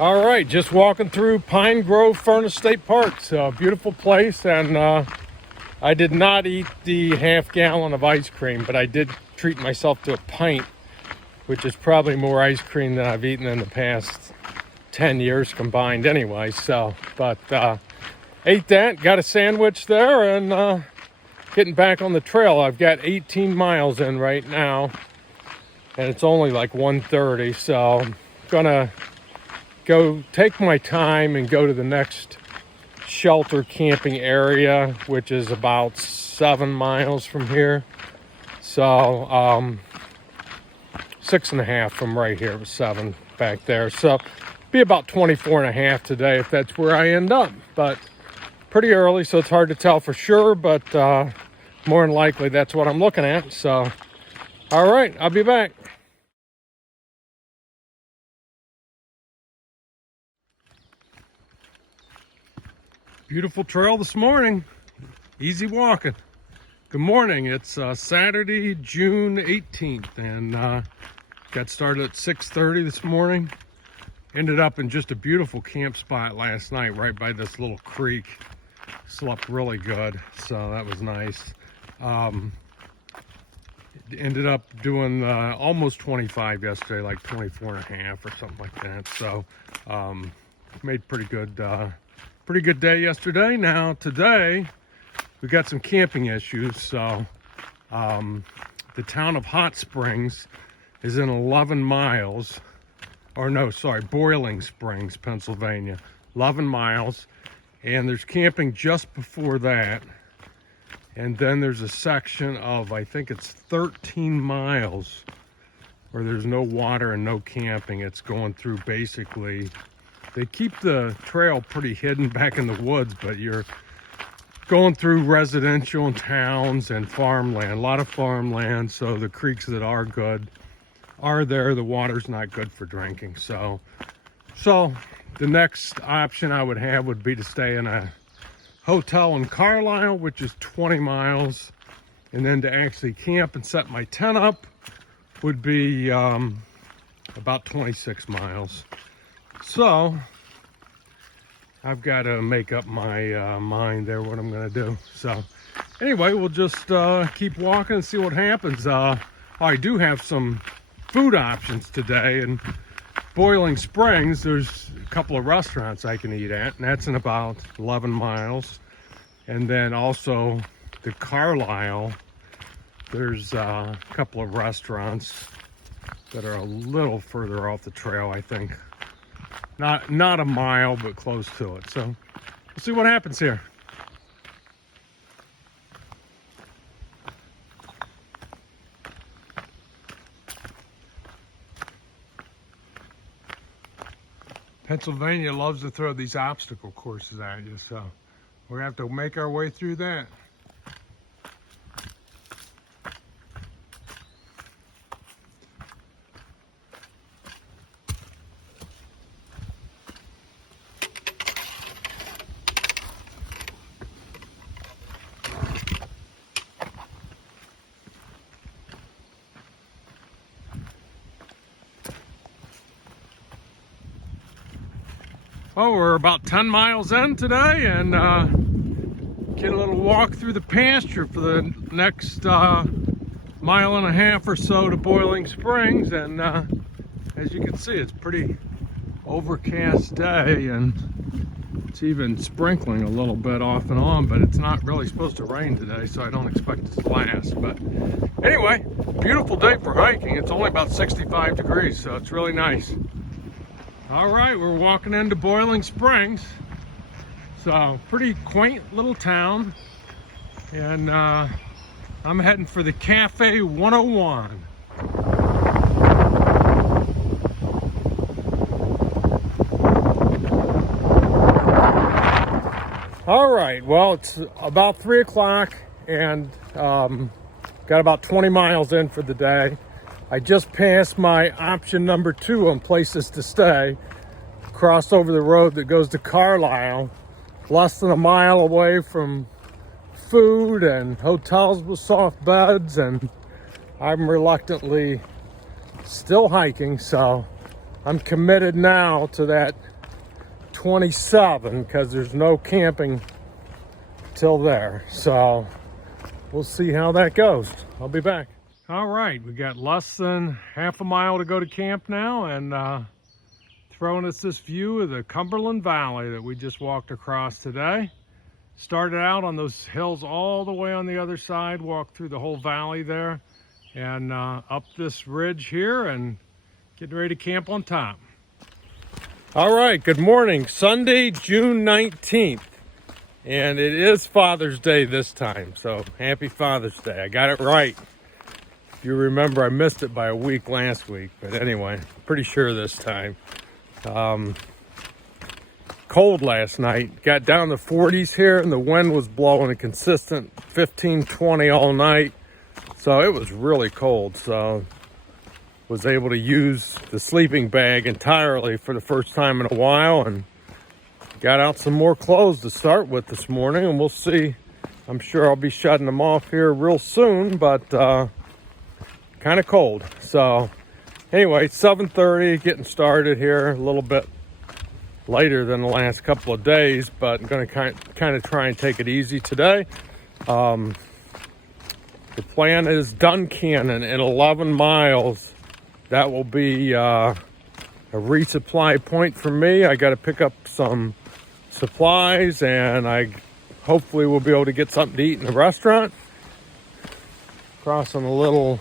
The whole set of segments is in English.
All right, just walking through Pine Grove Furnace State Park. It's a beautiful place, and I did not eat the half-gallon of ice cream, but I did treat myself to a pint, which is probably more ice cream than I've eaten in the past 10 years combined anyway. So, but ate that, got a sandwich there, and getting back on the trail. I've got 18 miles in right now, and it's only like 1:30, so I'm gonna go take my time and go to the next shelter camping area, which is about 7 miles from here. So 6.5 from right here, 7 back there. So be about 24.5 today if that's where I end up. But pretty early, so it's hard to tell for sure, but more than likely that's what I'm looking at. So all right, I'll be back. Beautiful trail this morning, easy walking. Good morning, it's Saturday, June 18th, and got started at 6:30 this morning. Ended up in just a beautiful camp spot last night right by this little creek. Slept really good, so that was nice. Ended up doing almost 25 yesterday, like 24.5 or something like that. So made pretty good day yesterday. Now today we got some camping issues. So the town of Hot Springs is in 11 miles, or no, sorry, Boiling Springs, Pennsylvania, 11 miles, and there's camping just before that. And then there's a section of, I think it's 13 miles where there's no water and no camping. It's going through basically, they keep the trail pretty hidden back in the woods, but you're going through residential and towns and farmland, a lot of farmland. So the creeks that are good are there. The water's not good for drinking. So the next option I would have would be to stay in a hotel in Carlisle, which is 20 miles, and then to actually camp and set my tent up would be about 26 miles. So I've got to make up my mind there what I'm going to do. So anyway, we'll just keep walking and see what happens. I do have some food options today, and Boiling Springs, there's a couple of restaurants I can eat at, and that's in about 11 miles. And then also the Carlisle, there's a couple of restaurants that are a little further off the trail, I think. Not a mile, but close to it. So we'll see what happens here. Pennsylvania loves to throw these obstacle courses at you, so we're gonna have to make our way through that. Oh, we're about 10 miles in today, and get a little walk through the pasture for the next mile and a half or so to Boiling Springs. And as you can see, it's pretty overcast day, and it's even sprinkling a little bit off and on, but it's not really supposed to rain today, so I don't expect it to last. But anyway, beautiful day for hiking. It's only about 65 degrees, so it's really nice. All right, we're walking into Boiling Springs. So pretty quaint little town, and I'm heading for the Cafe 101. All right, well, it's about 3 o'clock, and got about 20 miles in for the day. I just passed my option number 2 on places to stay. Crossed over the road that goes to Carlisle, less than a mile away from food and hotels with soft beds, and I'm reluctantly still hiking, so I'm committed now to that 27 because there's no camping till there. So we'll see how that goes. I'll be back. All right, we got less than half a mile to go to camp now, and throwing us this view of the Cumberland Valley that we just walked across today. Started out on those hills all the way on the other side, walked through the whole valley there, and up this ridge here, and getting ready to camp on top. All right, good morning. Sunday, June 19th, and it is Father's Day this time, so happy Father's Day. I got it right. If you remember, I missed it by a week last week, but anyway, pretty sure this time. Cold last night, got down to 40s here, and the wind was blowing a consistent 15, 20 all night, so it was really cold. So was able to use the sleeping bag entirely for the first time in a while, and got out some more clothes to start with this morning, and we'll see. I'm sure I'll be shutting them off here real soon, but kind of cold. So anyway, 7:30, getting started here, a little bit later than the last couple of days, but I'm going to kind of try and take it easy today. The plan is Duncannon in 11 miles. That will be a resupply point for me. I got to pick up some supplies, and I hopefully will be able to get something to eat in the restaurant. Crossing a little,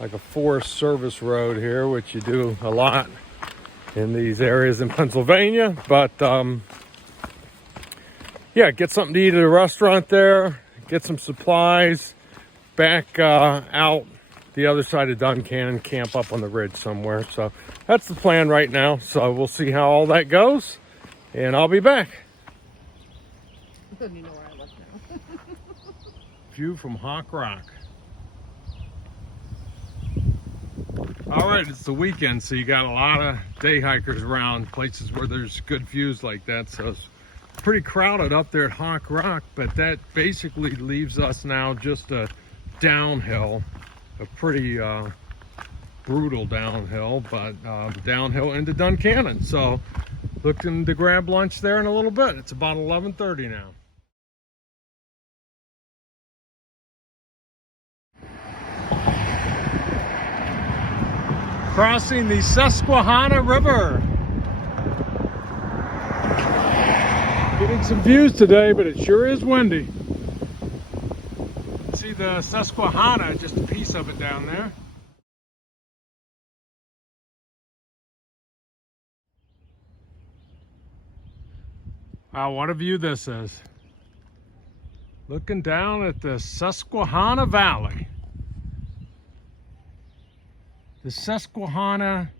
like a Forest Service road here, which you do a lot in these areas in Pennsylvania. But yeah, get something to eat at a restaurant there, get some supplies, back out the other side of Duncannon, camp up on the ridge somewhere. So that's the plan right now. So we'll see how all that goes, and I'll be back. You know where I live now. View from Hawk Rock. All right, it's the weekend, so you got a lot of day hikers around, places where there's good views like that. So it's pretty crowded up there at Hawk Rock, but that basically leaves us now just a downhill, a pretty brutal downhill, but downhill into Duncannon. So looking to grab lunch there in a little bit. It's about 11:30 now. Crossing the Susquehanna River. Getting some views today, but it sure is windy. See the Susquehanna, just a piece of it down there. Wow, what a view this is. Looking down at the Susquehanna Valley. The Susquehanna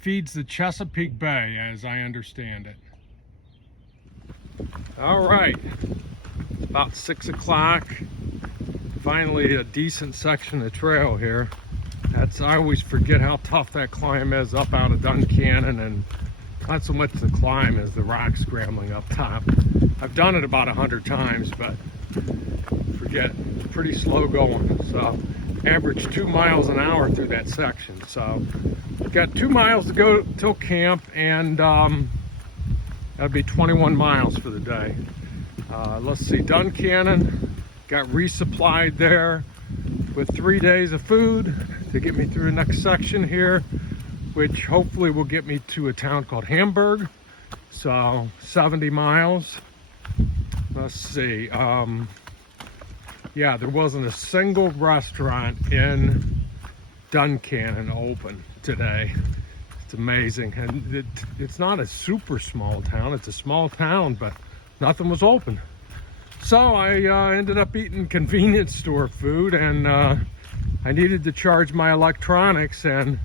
feeds the Chesapeake Bay, as I understand it. All right, about 6 o'clock. Finally, a decent section of trail here. I always forget how tough that climb is up out of Duncannon, and not so much the climb as the rock scrambling up top. I've done it about 100 times, but forget, pretty slow going. So average 2 miles an hour through that section. So we've got 2 miles to go till camp, and that'd be 21 miles for the day. Let's see, Duncannon got resupplied there with 3 days of food to get me through the next section here, which hopefully will get me to a town called Hamburg. So 70 miles. Let's see. Yeah, there wasn't a single restaurant in Duncannon open today. It's amazing. And it's not a super small town. It's a small town, but nothing was open. So I ended up eating convenience store food, and I needed to charge my electronics, and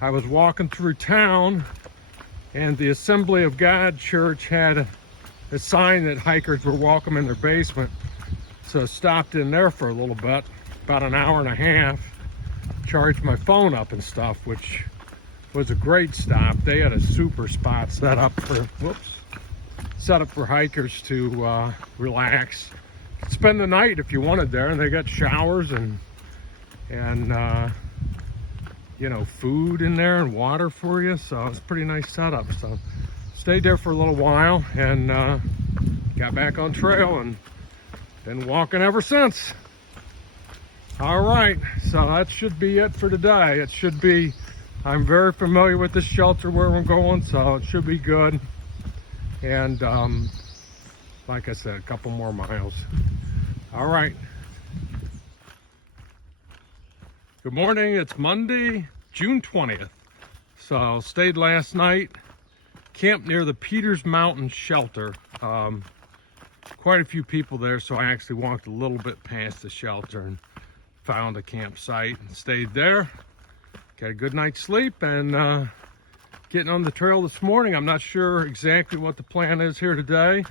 I was walking through town, and the Assembly of God Church had a sign that hikers were welcome in their basement. So I stopped in there for a little bit, about an hour and a half, charged my phone up and stuff, which was a great stop. They had a super spot set up for hikers to relax, spend the night if you wanted there, and they got showers and you know, food in there and water for you. So it's a pretty nice setup. So stayed there for a little while and got back on trail and been walking ever since. All right, so that should be it for today. It should be, I'm very familiar with this shelter where I'm going, so it should be good. And like I said, a couple more miles. All right. Good morning, it's Monday, June 20th. So stayed last night, camped near the Peters Mountain shelter. Quite a few people there, so I actually walked a little bit past the shelter and found a campsite and stayed there. Got a good night's sleep and getting on the trail this morning. I'm not sure exactly what the plan is here today.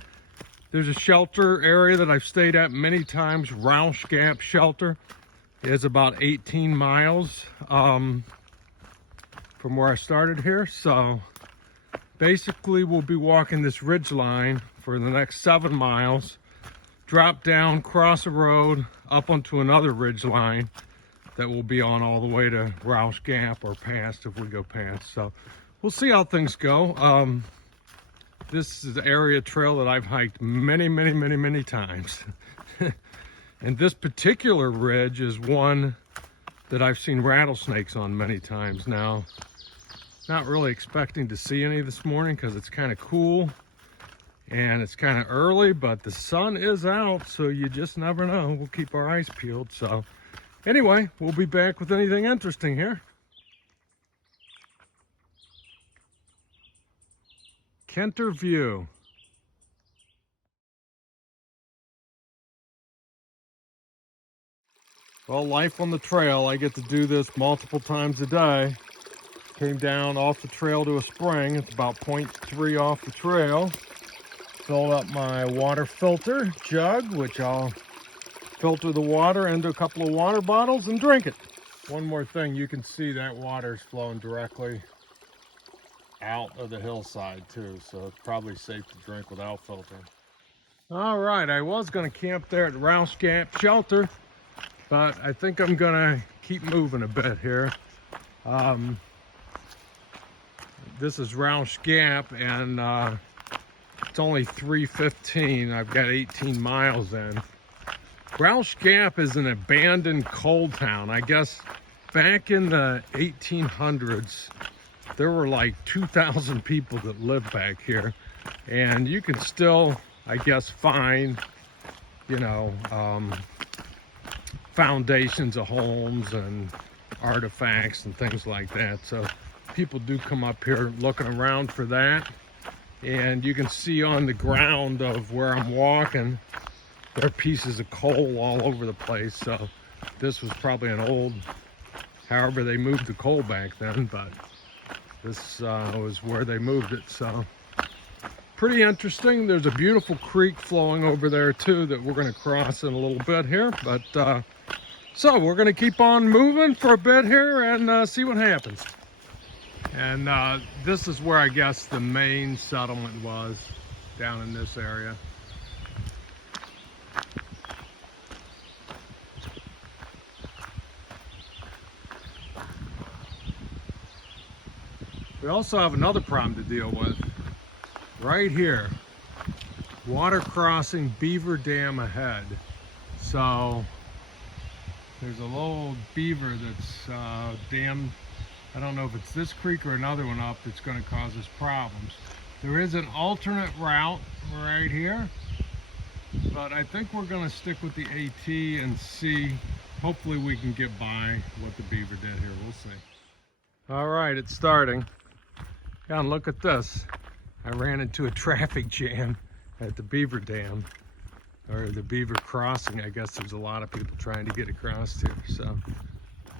There's a shelter area that I've stayed at many times, Roush Gap Shelter. It's about 18 miles from where I started here. So basically we'll be walking this ridge line for the next 7 miles, drop down, cross a road, up onto another ridge line that will be on all the way to Roush Gap or past if we go past. So we'll see how things go. This is the area trail that I've hiked many times. And this particular ridge is one that I've seen rattlesnakes on many times now. Not really expecting to see any this morning because it's kind of cool and it's kind of early, but the sun is out, so you just never know. We'll keep our eyes peeled. So anyway, we'll be back with anything interesting here. Kenter View. Well, life on the trail, I get to do this multiple times a day. Came down off the trail to a spring. It's about 0.3 off the trail. Filled up my water filter jug, which I'll filter the water into a couple of water bottles and drink it. One more thing, you can see that water's flowing directly out of the hillside too, so it's probably safe to drink without filtering. All right, I was gonna camp there at Roush Gap Shelter, but I think I'm gonna keep moving a bit here. This is Roush Gap and it's only 3:15. I've got 18 miles in. Roush Gap is an abandoned coal town. I guess back in the 1800s, there were like 2,000 people that lived back here. And you can still, I guess, find, you know, foundations of homes and artifacts and things like that. So people do come up here looking around for that. And you can see on the ground of where I'm walking, there are pieces of coal all over the place. So this was probably an old, however they moved the coal back then, but this was where they moved it. So pretty interesting. There's a beautiful creek flowing over there too that we're going to cross in a little bit here. But so we're going to keep on moving for a bit here and see what happens. And this is where I guess the main settlement was, down in this area. We also have another problem to deal with. Right here, water crossing Beaver Dam ahead. So there's a little beaver that's dammed. I don't know if it's this creek or another one up that's going to cause us problems. There is an alternate route right here, but I think we're going to stick with the AT and see. Hopefully we can get by what the beaver did here. We'll see. All right, it's starting. Yeah, and look at this. I ran into a traffic jam at the Beaver Dam, or the Beaver Crossing. I guess there's a lot of people trying to get across here, so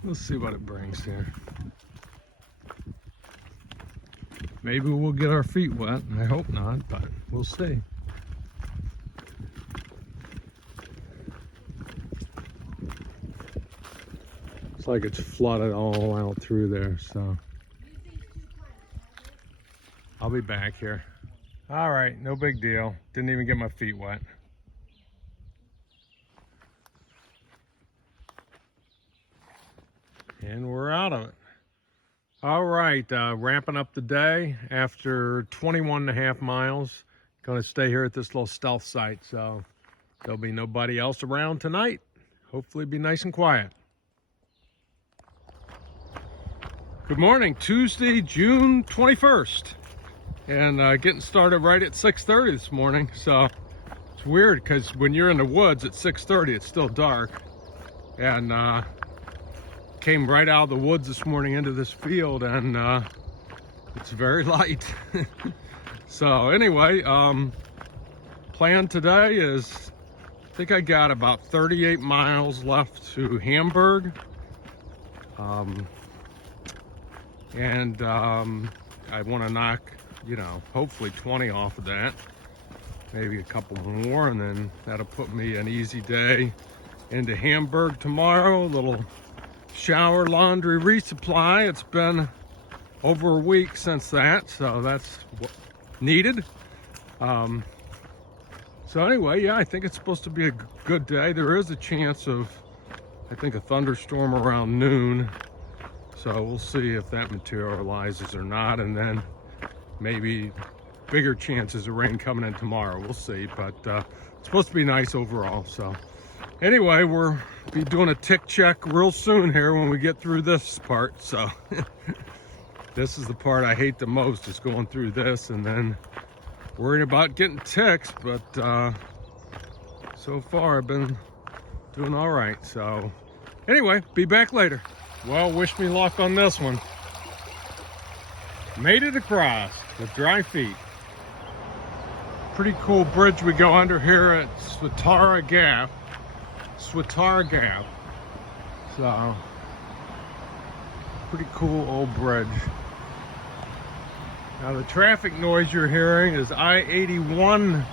we'll see what it brings here. Maybe we'll get our feet wet. I hope not, but we'll see. Looks like it's flooded all out through there, so I'll be back here. All right, no big deal. Didn't even get my feet wet. And we're out of it. All right, wrapping up the day after 21 and a half miles. Going to stay here at this little stealth site, so there'll be nobody else around tonight. Hopefully be nice and quiet. Good morning, Tuesday, June 21st. And getting started right at 6:30 this morning. So it's weird because when you're in the woods at 6:30, it's still dark. And came right out of the woods this morning into this field, and it's very light. So anyway, plan today is, I think I got about 38 miles left to Hamburg. And I want to knock, hopefully 20 off of that. Maybe a couple more, and then that'll put me an easy day into Hamburg tomorrow. A little shower, laundry, resupply. It's been over a week since that, so that's needed. So anyway, yeah, I think it's supposed to be a good day. There is a chance of, I think, a thunderstorm around noon. So we'll see if that materializes or not, and then maybe bigger chances of rain coming in tomorrow. We'll see, but it's supposed to be nice overall. So anyway, we'll be doing a tick check real soon here when we get through this part. So this is the part I hate the most, is going through this and then worrying about getting ticks. But so far I've been doing all right. So anyway, be back later. Well, wish me luck on this one. Made it across with dry feet. Pretty cool bridge we go under here at Swatara Gap. So, pretty cool old bridge. Now the traffic noise you're hearing is I-81.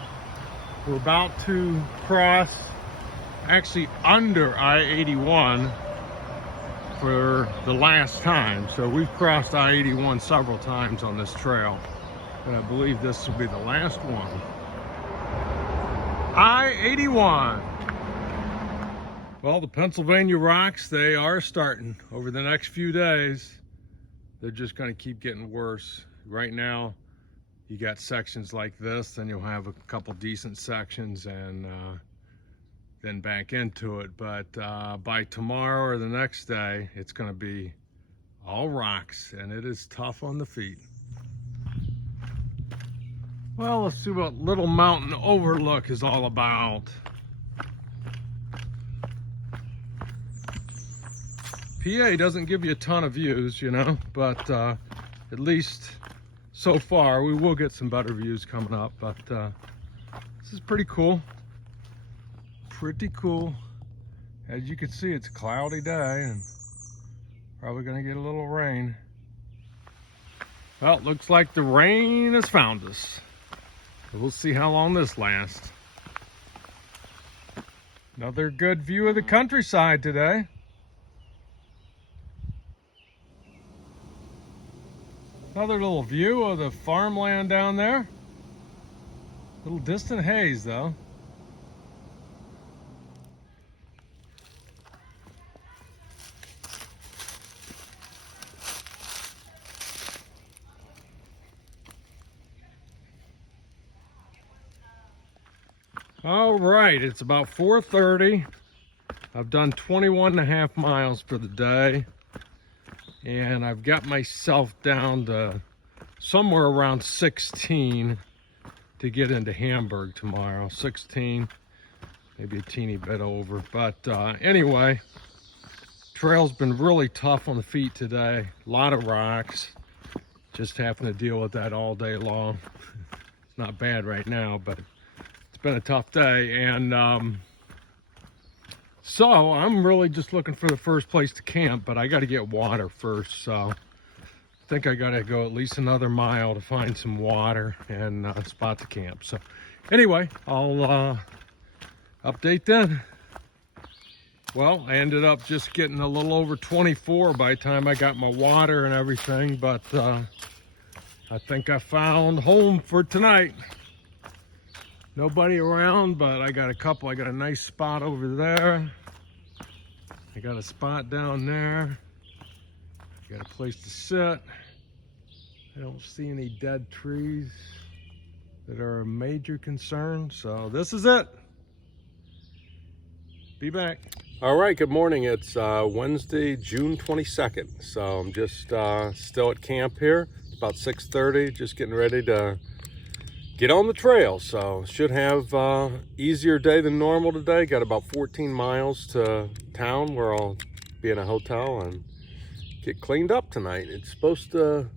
We're about to cross, actually under I-81 for the last time. So we've crossed I-81 several times on this trail, and I believe this will be the last one. I-81. Well, the Pennsylvania rocks, they are starting over the next few days. They're just going to keep getting worse. Right now you got sections like this, then you'll have a couple decent sections, and then back into it. But by tomorrow or the next day, it's going to be all rocks, and it is tough on the feet. Well, let's see what Little Mountain Overlook is all about. PA doesn't give you a ton of views, but at least so far we will get some better views coming up. But this is pretty cool. Pretty cool. As you can see, it's a cloudy day and probably gonna get a little rain. Well, it looks like the rain has found us. We'll see how long this lasts. Another good view of the countryside today. Another little view of the farmland down there. Little distant haze though. All right, it's about 4:30. I've done 21 and a half miles for the day, and I've got myself down to somewhere around 16 to get into Hamburg tomorrow. 16, maybe a teeny bit over. But anyway, trail's been really tough on the feet today. A lot of rocks. Just having to deal with that all day long. It's not bad right now, but been a tough day, and so I'm really just looking for the first place to camp, but I got to get water first. So I think I got to go at least another mile to find some water and a spot to camp. So anyway, I'll update then. Well, I ended up just getting a little over 24 by the time I got my water and everything, but I think I found home for tonight. Nobody around, but I got a couple. I got a nice spot over there. I got a spot down there. Got a place to sit. I don't see any dead trees that are a major concern, so this is it. Be back. All right, good morning. It's Wednesday, June 22nd. So I'm just still at camp here. It's about 6:30, just getting ready to get on the trail. So should have easier day than normal today. Got about 14 miles to town where I'll be in a hotel and get cleaned up tonight. It's supposed to,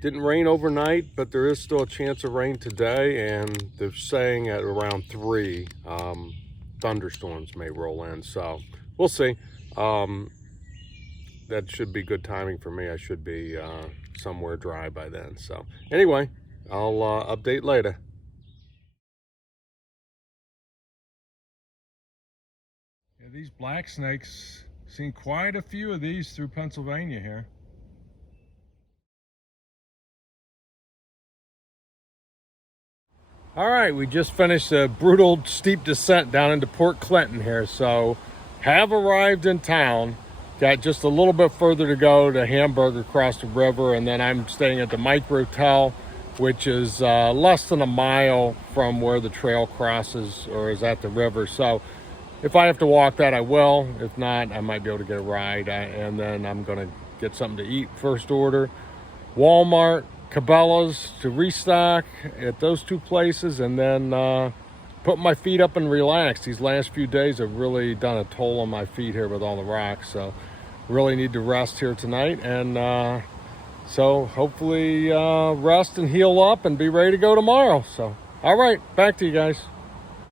didn't rain overnight, but there is still a chance of rain today, and they're saying at around 3 thunderstorms may roll in, so we'll see. That should be good timing for me. I should be somewhere dry by then. So anyway, I'll update later. Yeah, these black snakes, seen quite a few of these through Pennsylvania here. All right, we just finished a brutal steep descent down into Port Clinton here, so have arrived in town. Got just a little bit further to go to Hamburg across the river, and then I'm staying at the Micro Hotel, which is less than a mile from where the trail crosses or is at the river. So if I have to walk that, I will. If not, I might be able to get a ride, and then I'm gonna get something to eat first order. Walmart, Cabela's to restock at those two places, and then put my feet up and relax. These last few days have really done a toll on my feet here with all the rocks, so really need to rest here tonight, and so hopefully rest and heal up and be ready to go tomorrow. So all right, back to you guys.